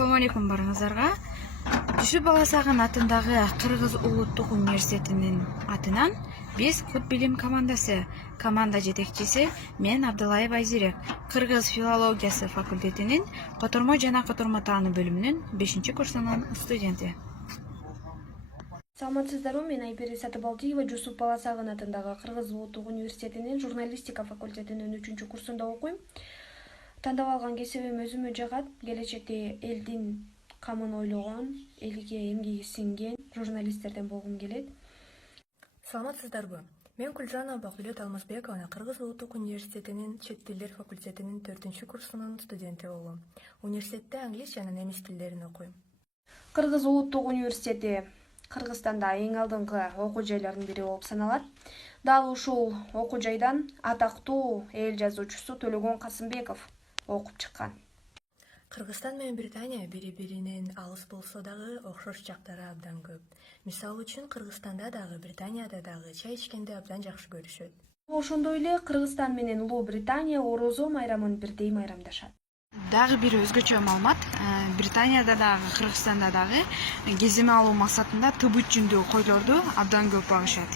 Assalamu alaikum барыңыздарга. Жүсүп Баласагын атындагы Кыргыз улуттук университетинин атынан биз Кут билим командасы, команда жетекчиси мен Абдылаев Айзирек, Кыргыз филологиясы факультетинин котормо жана котормо таануу бөлүмүнүн 5-курсунун студенти. Саламатсыздарбы, мен Айпери Сатыбалдиева Жүсүп Баласагын атындагы Кыргыз улуттук университетинин журналистика факультетинин 3-курсунда окуйм. Тандап алган кесибим өзүмө жагат. Келечекте элдин камын ойлогон, элге эмгеги сиңген журналисттерден болгум келет. Саламатсыздарбы? Мен Кулжанова Бакулет Алмазбековна Кыргыз улуттук университетинин чет тилдер факультетинин 4-курсунун студенти болом. Университетте англис жана немис тилдерин окуйм. Кыргыз улуттук университети Кыргызстанда эң алдыңкы окуу жайлардын бири болуп саналат. Дал ушул окуу жайдан атактуу эл жазуучусу Төлөгөн Касымбеков окуп чыккан. Кыргызстан менен Британия бири-биринен алыс болсо дагы окшош жактары абдан көп. Мисалы үчүн Кыргызстанда дагы Британияда дагы чай ичкенди абдан жакшы көрүшөт. Ошондой эле Кыргызстан менен Улуу Британия орозо майрамын бирдей майрамдашат. Дагы бир өзгөчө маалымат, Британияда дагы, Кыргызстанда дагы кезиме алуу максатында тыбыт жүндүү койлорду абдан көп багышат.